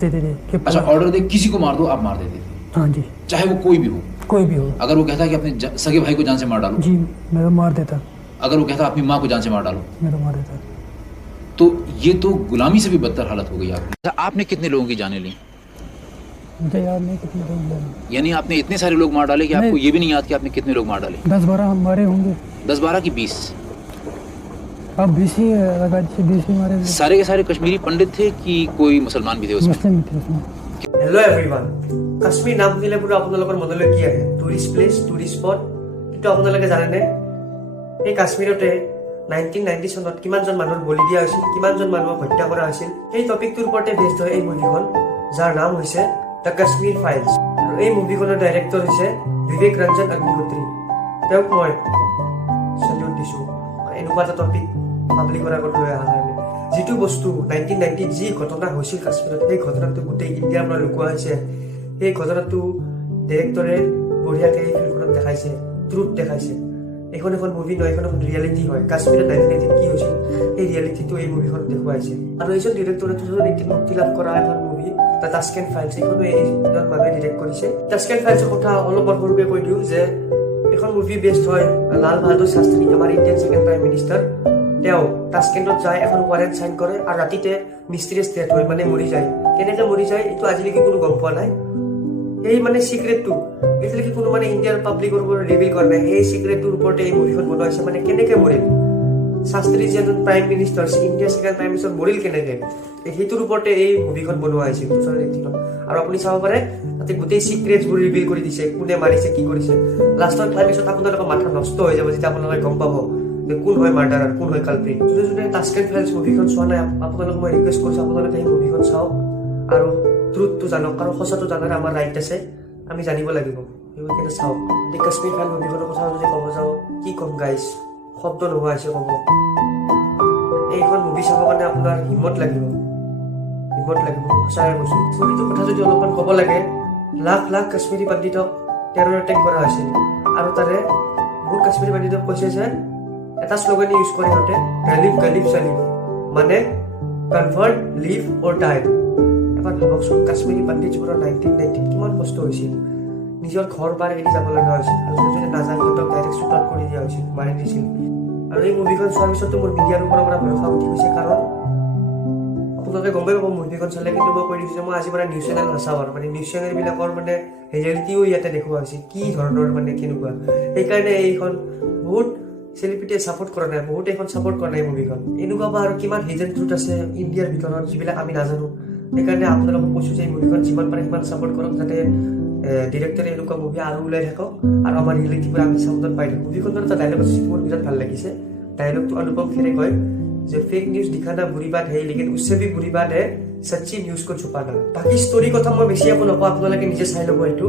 देते थे कि अच्छा, ऑर्डर दे किसी को मार दो, आप मार देते थे? हाँ जी, चाहे वो कोई भी हो? कोई भी हो। अगर वो कहता कि अपने सगे भाई को जान से मार डालो? जी, मैं तो मार देता। अगर वो कहता अपनी माँ को जान से मार डालो? मैं तो मार देता। तो ये तो गुलामी से भी बदतर हालत हो गई आपकी। अच्छा, आपने कितने लोगों की जानें ली? मुझे याद नहीं कितने लोग जाने। यानी आपने इतने सारे लोग मार डाले कि आपको ये भी नहीं याद कि आपने कितने लोग मार डाले? 10-12 हमारे होंगे। 10-12 की 20? अब 20 ही लगा दीजिए, 20 ही हमारे होंगे। सारे के सारे कश्मीरी पंडित थे कि कोई मुसलमान भी थे उसमें? मुस्लिम थे उसमें। Hello' everyone. কাশ্মীৰ নাম শুনিলে বোলো আপোনালোকৰ মনলৈ কি আহে? Tourist place, tourist spot. কিন্তু আপোনালোকে জানেনে এই কাশ্মীৰতে 1990 চনত কিমানজন মানুহৰ বলি দিয়া হৈছিল, কিমানজন মানুহক হত্যা কৰা হৈছিল, সেই টপিকটোৰ ওপৰতে বেছড হয় এই মুভিখন, যাৰ নাম হৈছে দ্য কাশ্মীৰ ফাইলছ। আৰু এই মুভিখনৰ ডাইৰেক্টৰ হৈছে বিবেক ৰঞ্জন অগ্নিহোত্ৰী। তেওঁক মই চেলিউট দিছোঁ এনেকুৱা এটা টপিক পাব্লিকৰ আগত লৈ অহাৰ কাৰণে। যিটো বস্তু 1990 যি ঘটনা হৈছিল কাশ্মীৰত, সেই ঘটনাটো গোটেই ইণ্ডিয়াৰ পৰা লুকোৱা হৈছে। সেই ঘটনাটো ডিৰেক্টৰে বঢ়িয়াকৈ এই ফিল্মখনত দেখাইছে, ট্ৰুথ দেখাইছে। এখন মুভি নহয়, এখন ৰিয়েলিটি হয়। কাশ্মীৰত 1990 কি হৈছিল সেই ৰিয়েলিটিটো এই মুভিখনত দেখুৱাইছে। আৰু এইজন ডিৰেক্টৰে 2018 মুক্তি লাভ কৰা এখন মুভি দ্য টাস্কেণ্ট ফাইলছ, এইখনো এইজন মানুহে ডিৰেক্ট কৰিছে। টাস্কেণ্ট ফাইলছৰ কথা অলপ সৰুকৈ কৈ দিওঁ যে এখন মুভি বেছড হয় লাল বাহাদুৰ শাস্ত্ৰী, আমাৰ ইণ্ডিয়ান ছেকেণ্ড প্ৰাইম মিনিষ্টাৰ। তেওঁ টাস্কেণ্টত যায়, এখন ৱাৰেণ্ট চাইন কৰে আৰু ৰাতিতে মিষ্টেৰিয়াছ ডেথ হয়, মানে মৰি যায়। কেনেকৈ মৰি যায় এইটো আজিলৈকে কোনো গম পোৱা নাই। এই মানে চিক্ৰেটটো এতিয়ালৈকে কোনো মানে ইণ্ডিয়াৰ পাব্লিকৰ ওপৰত ৰিভিল কৰা নাই। সেই চিক্ৰেটটোৰ ওপৰতে এই মুভিখন বনোৱা হৈছে, মানে কেনেকৈ মৰিল শাস্ত্ৰী যেজন প্ৰাইম মিনিষ্টাৰ, ইণ্ডিয়াৰ ছেকেণ্ড প্ৰাইম মিনিষ্টাৰ মৰিল কেনেকৈ, সেইটোৰ ওপৰতে এই মুভিখন বনোৱা হৈছিল 2018। আৰু আপুনি চাব পাৰে তাতে গোটেই চিক্ৰেটছবোৰ ৰিভিল কৰি দিছে, কোনে মাৰিছে, কি কৰিছে। লাষ্টৰ ক্লাইমেক্সত আপোনালোকৰ মাথা নষ্ট হৈ যাব যেতিয়া আপোনালোকে গম পাব যে কোন হয় মাৰ্ডাৰাৰ, কোন হয় কালপ্ৰিট। যোনে যোনে টাস্কেণ্ট ফাইলছ মুভিখন চোৱা নাই, আপোনালোকক মই ৰিকুৱেষ্ট কৰিছোঁ আপোনালোকে সেই মুভিখন চাওক আৰু ট্ৰুথটো জানক, কাৰণ সঁচাটো জানাৰ আমাৰ ৰাইট আছে, আমি জানিব লাগিব। সেইবোৰ চাওক। দি কাশ্মীৰ ফাইল মুভিখনৰ কথা যদি ক'ব যাওঁ, কি ক'ম গাইজ, শব্দ নোহোৱা হৈছে ক'ব। এইখন মুভি চাবৰ কাৰণে আপোনাৰ হিম্মত লাগিব, সঁচাই কৈছোঁ। ষ্টৰিটোৰ কথা যদি অলপমান ক'ব লাগে, লাখ লাখ কাশ্মীৰী পণ্ডিতক টেৰৰ এটেক কৰা হৈছিল। আৰু তাৰে বহুত কাশ্মীৰী পণ্ডিতক কৈছে যে এটা শ্লোগান ইউজ কৰে সিহঁতে, গালিব গালিব চালিব, মানে কনভাৰ্ট, লিভ অৰ ডাই। এবাৰ ভাবকচোন কাশ্মীৰী পণ্ডিতবোৰৰ 1990 কিমান কষ্ট হৈছিল, নিজৰ ঘৰ বাৰ এৰি যাব লগা হৈছিল, আৰু যদি নাযায় সিহঁতক ডাইৰেক্ট শ্বুট আউট কৰি দিয়া হৈছিল, মাৰি দিছিল। আৰু এই মুভিখন চোৱাৰ পিছতো মোৰ মিডিয়াৰ ওপৰৰ পৰা ভৰসা উঠি গৈছে, কাৰণ আপোনালোকে গমেই পাব মুভিখন চালে। কিন্তু মই কৈ দিছোঁ যে মই আজিৰ পৰা নিউজ চেনেল নাচাওঁ, আৰু মানে নিউজ চেনেলবিলাকৰ মানে ৰিয়েলিটিও ইয়াতে দেখুওৱা হৈছে, কি ধৰণৰ মানে কেনেকুৱা। সেইকাৰণে এইখন বহুত চেলিব্ৰিটিয়ে ছাপোৰ্ট কৰা নাই, বহুতে এইখন ছাপোৰ্ট কৰা নাই মুভিখন। এনেকুৱা বা আৰু কিমান হিডেন ট্ৰুথ আছে ইণ্ডিয়াৰ ভিতৰত যিবিলাক আমি নাজানো। সেইকাৰণে আপোনালোকক কৈছোঁ যে এই মুভিখন যিমান পাৰে সিমান ছাপোৰ্ট কৰক, যাতে ডিৰেক্টৰে এনেকুৱা মুভি আৰু ওলাই থাকক আৰু আমাৰ ৰিয়েলিটিবোৰ আমি চাবলৈ পাই থাকোঁ। মুভিখনৰ এটা ডাইলগ আছে মোৰ বিৰাট ভাল লাগিছে। ডাইলগটো অনুপম খেৰে কয় যে ফেক নিউজ দিখানা বুৰি বাত হে, লেকিন উসছে ভি বুৰি বাত হে সচ্চি নিউজ কো ছুপানা। বাকী ষ্টৰী কথা মই বেছি একো নকওঁ, আপোনালোকে নিজে চাই ল'ব। এইটো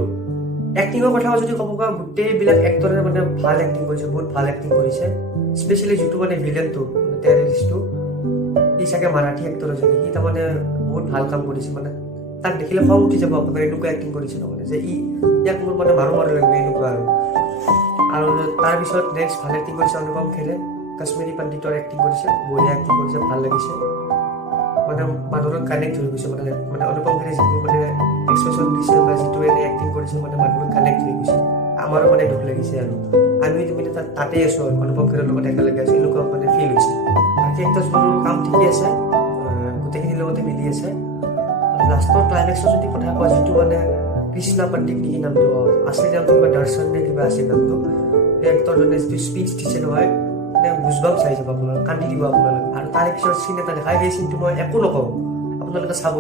এক্টিঙৰ কথা যদি ক'ব গ'লে, গোটেইবিলাক এক্টৰে মানে ভাল এক্টিং কৰিছে, বহুত ভাল এক্টিং কৰিছে। স্পেচিয়েলি যিটো মানে ভিলেনটো, টেৰৰিষ্টটো, সি চাগে মাৰাঠী এক্টৰ আছে, সি তাৰমানে বহুত ভাল কাম কৰিছে। মানে তাক দেখিলে খং উঠি যাব আপোনাৰ, এনেকুৱা এক্টিং কৰিছে তাৰমানে যে ইয়াক মোৰ মানে মাৰো লাগিব এনেকুৱা। আৰু তাৰপিছত নেক্সট ভাল এক্টিং কৰিছে অনুপম খেৰে, কাশ্মীৰী পণ্ডিতৰ এক্টিং কৰিছে, বঢ়িয়া এক্টিং কৰিছে, ভাল লাগিছে। মানে মানুহৰ কানেক্ট হৈ গৈছে, মানে অনুপম খেৰে যিটো মানে এক্সপ্ৰেশ্যন দিছে বা যিটো এনে এক্টিং কৰিছে, মানে মানুহৰ কানেক্ট হৈ গৈছে। আমাৰো মানে দুখ লাগিছে, আৰু আমি মানে তাতেই আছোঁ আৰু অনুপম খেৰৰ লগত একেলগে আছোঁ, এনেকুৱা মানে ফিল হৈছে। বাকী এক্টৰছবোৰৰ কাম ঠিকেই আছে, গোটেইখিনিৰ লগতে মিলি আছে। লাষ্টৰ ক্লাইমেক্সৰ যদি কথা কোৱা, যিটো মানে কৃষ্ণা পণ্ডিত নেকি নামটো, আচলি নামটো কিবা দৰ্শন নে কিবা আছিল নামটো, সেই এক্টৰজনে যিটো স্পীচ দিছে নহয়, মানে গুজবাম চাই যাব আপোনালোকে, কান্দি দিব আপোনালোকে। আৰু তাৰে পিছত চিন এটা দেখাই, সেই চিনটো মই একো নকওঁ, আপোনালোকে চাব,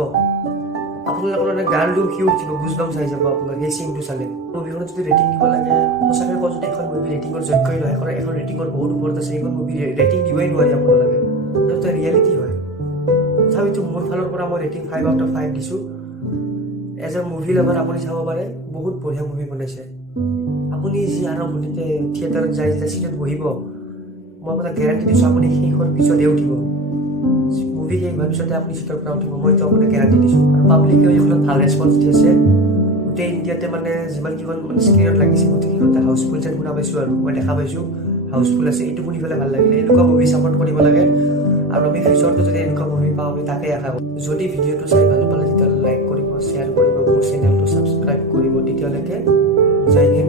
আপোনালোকৰ মানে গাৰ দুখ সি উঠিব, গুজবাম চাই যাব আপোনালোকে সেই চিনটো চালে। মুভিখনত যদি ৰেটিং দিব লাগে, সঁচাকৈ কওঁ যদি এখন মুভি ৰেটিঙৰ যোগ্যই নহয়, এখন ৰেটিঙৰ বহুত ওপৰত আছে, এইখন মুভি ৰেটিং দিবই নোৱাৰি আপোনালোকে, এইটো ৰিয়েলিটি হয়। তথাপিতো মোৰ ফালৰ পৰা মই ৰেটিং 5/5 দিছোঁ। এজ এ মুভি লাভাৰ আপুনি চাব পাৰে, বহুত বঢ়িয়া মুভি বনাইছে। আপুনি যি আৰম্ভণিতে থিয়েটাৰত যায়, যেতিয়া চিটত বহিব, মই আপোনাক গেৰাণ্টি দিছোঁ আপুনি শেষৰ পিছতে উঠিব। মুভি শেষ হোৱাৰ পিছতে আপুনি চিটৰ পৰা উঠিব, মইতো আপোনাক গেৰাণ্টি দিছোঁ। আৰু পাব্লিকেও এইখনত ভাল ৰেছপঞ্চ দি আছে। গোটেই ইণ্ডিয়াতে মানে যিমান কিমান মানে স্ক্ৰীণত লাগিছে, গোটেইখনতে হাউচফুল যেন শুনা পাইছোঁ, আৰু মই দেখা পাইছোঁ হাউচফুল আছে। এইটো শুনি পেলাই ভাল লাগিলে। এনেকুৱা মুভি ছাপোৰ্ট কৰিব লাগে, আৰু আমি ফিউচাৰটো যদি এনেকুৱা মুভি পাওঁ, আমি তাকেই আশা কৰোঁ। যদি ভিডিঅ'টো চাই ভাল পালে তেতিয়াহ'লে লাইক তেতিয়ালৈকে জয় হিন্দ।